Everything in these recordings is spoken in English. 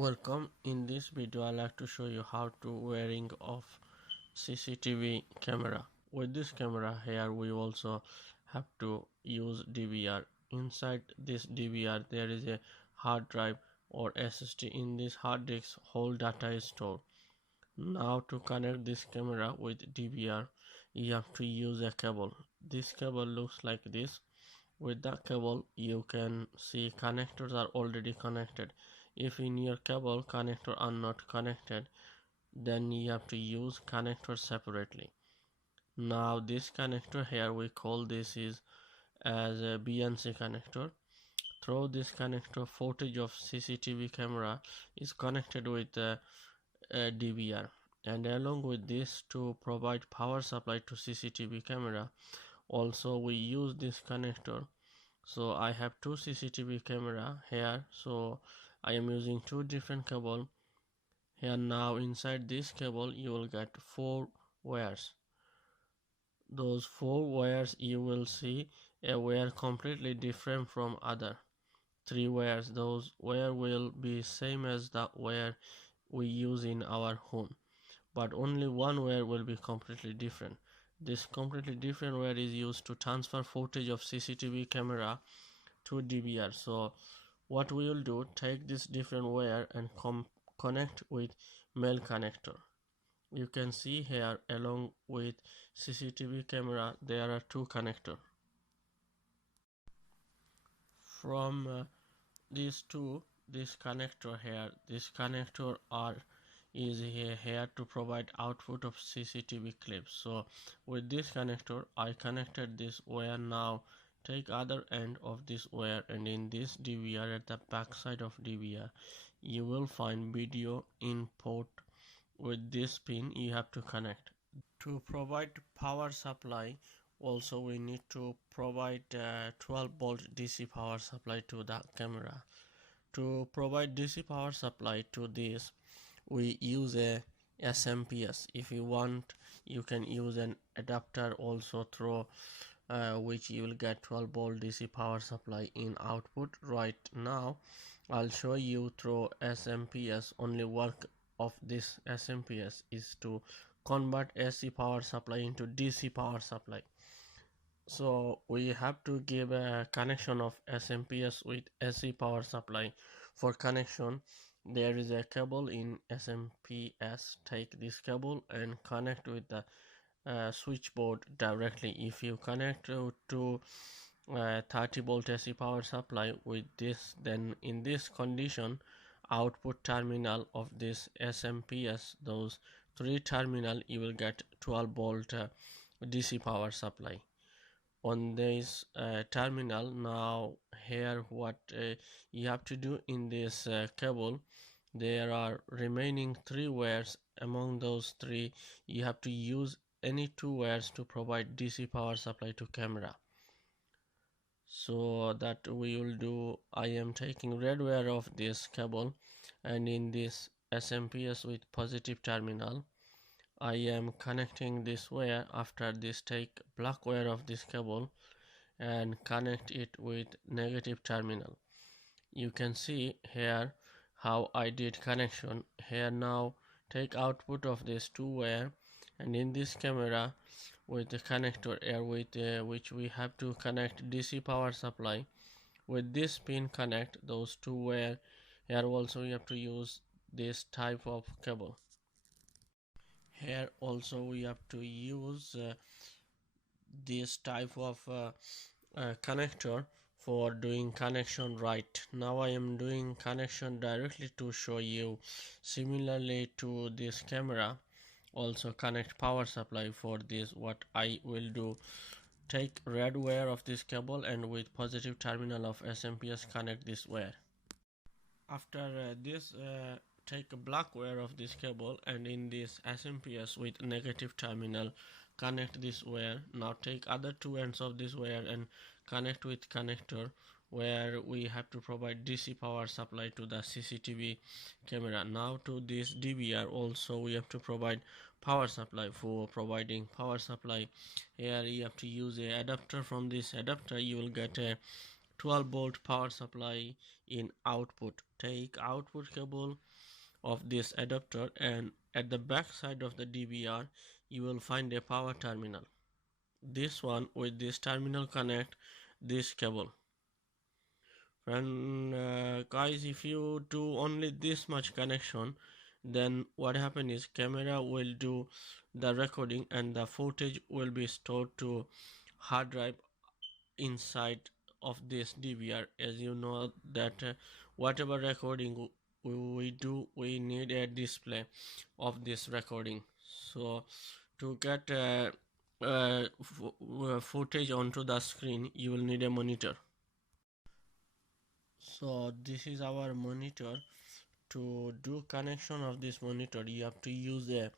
Welcome. In this video I like to show you how to wearing of CCTV camera. With this camera here we also have to use DVR. Inside this DVR there is a hard drive or SSD. In this hard disk whole data is stored. Now to connect this camera with DVR you have to use a cable. This cable looks like this. With the cable you can see connectors are already connected. If in your cable connector are not connected, then you have to use connector separately. Now this connector here we call this is as a BNC connector. Through this connector footage of CCTV camera is connected with a DVR, and along with this to provide power supply to CCTV camera also we use this connector. So I have two CCTV camera here, so I am using two different cable here. Now inside this cable you will get four wires. Those four wires you will see a wire completely different from other three wires. Those wire will be same as the wire we use in our home, but only one wire will be completely different. This completely different wire is used to transfer footage of CCTV camera to DVR. So what we will do, take this different wire and connect with male connector. You can see here along with CCTV camera there are two connector. From these two, this connector here, this connector is here to provide output of CCTV clips. So with this connector I connected this wire. Now take other end of this wire, and in this DVR at the back side of DVR you will find video input. With this pin you have to connect. To provide power supply also we need to provide 12 volt DC power supply to the camera. To provide DC power supply to this we use a SMPS. If you want you can use an adapter also through which you will get 12 volt DC power supply in output. Right now I'll show you through SMPS. Only work of this SMPS is to convert AC power supply into DC power supply. So we have to give a connection of SMPS with AC power supply. For connection there is a cable in SMPS. Take this cable and connect with the switchboard directly. If you connect to 30 volt AC power supply with this, then in this condition output terminal of this SMPS, those three terminal, you will get 12 volt DC power supply on this terminal. Now here what you have to do in this cable, there are remaining three wires. Among those three you have to use any two wires to provide DC power supply to camera. So that we will do, I am taking red wire of this cable, and in this SMPS with positive terminal I am connecting this wire. After this take black wire of this cable and connect it with negative terminal. You can see here how I did connection here. Now take output of this two wire, and in this camera with the connector here with which we have to connect DC power supply. With this pin connect those two wire. Here also you have to use this type of cable. Here also we have to use this type of connector for doing connection. Right now I am doing connection directly to show you. Similarly to this camera also connect power supply. For this what I will do, take red wire of this cable and with positive terminal of SMPS connect this wire. After this take a black wire of this cable, and in this SMPS with negative terminal connect this wire. Now take other two ends of this wire and connect with connector where we have to provide DC power supply to the CCTV camera. Now to this DVR also we have to provide power supply. For providing power supply here you have to use a adapter. From this adapter you will get a 12 volt power supply in output. Take output cable of this adapter, and at the back side of the DVR you will find a power terminal. This one, with this terminal connect this cable. And guys, if you do only this much connection, then what happen is camera will do the recording and the footage will be stored to hard drive inside of this DVR. As you know that whatever recording we do, we need a display of this recording. So to get footage onto the screen, you will need a monitor. So this is our monitor. To do connection of this monitor, you have to use a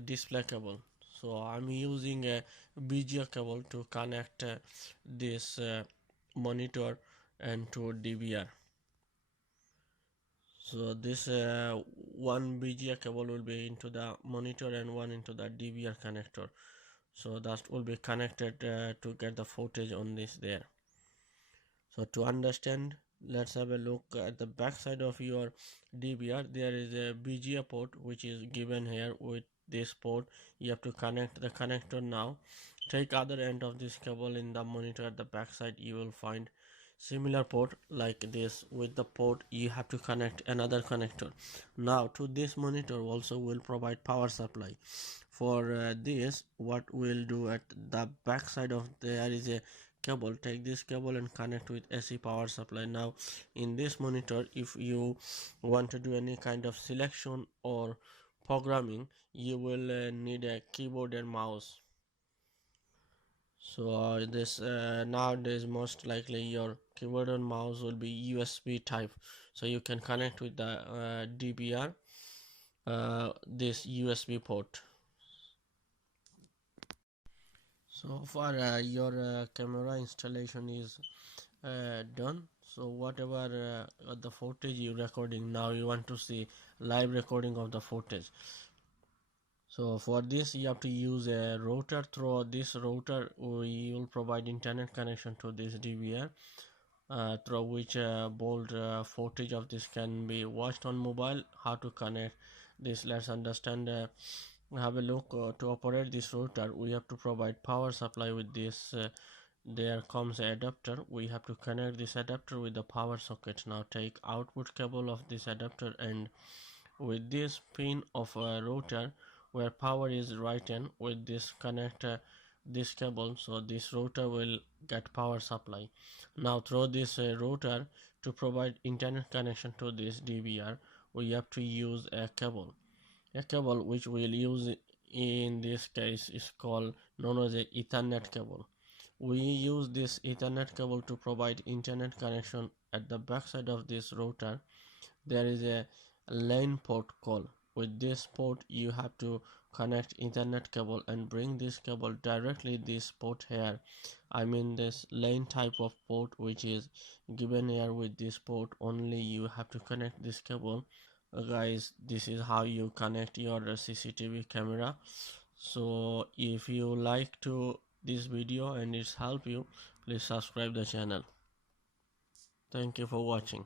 display cable. So I'm using a BGA cable to connect this monitor and to DVR. So this one BGA cable will be into the monitor and one into the DVR connector. So that will be connected to get the footage on this there. So to understand, let's have a look at the back side of your DVR. There is a BGA port which is given here. With this port you have to connect the connector. Now take other end of this cable in the monitor. At the back side you will find similar port like this. With the port you have to connect another connector. Now to this monitor also will provide power supply. For this, what we'll do, at the back side of there is a cable. Take this cable and connect with AC power supply. Now in this monitor, if you want to do any kind of selection or programming, you will need a keyboard and mouse. So this nowadays most likely your keyboard and mouse will be USB type, so you can connect with the DVR this USB port. So far your camera installation is done. So whatever the footage you recording, now you want to see live recording of the footage. So for this you have to use a router. Through this router we will provide internet connection to this DVR, through which bold footage of this can be watched on mobile. How to connect this, let's understand. Have a look. To operate this router we have to provide power supply. With this there comes an adapter. We have to connect this adapter with the power socket. Now take output cable of this adapter, and with this pin of a router where power is written, with this connect this cable, so this router will get power supply. Now through this router, to provide internet connection to this DVR, we have to use a cable. A cable which we'll use in this case is called known as a Ethernet cable. We use this Ethernet cable to provide internet connection. At the backside of this router there is a LAN port call. With this port you have to connect Ethernet cable and bring this cable directly this port here. I mean this LAN type of port which is given here. With this port only you have to connect this cable. Guys, this is how you connect your CCTV camera. So if you like to this video and it's help you, please subscribe the channel. Thank you for watching.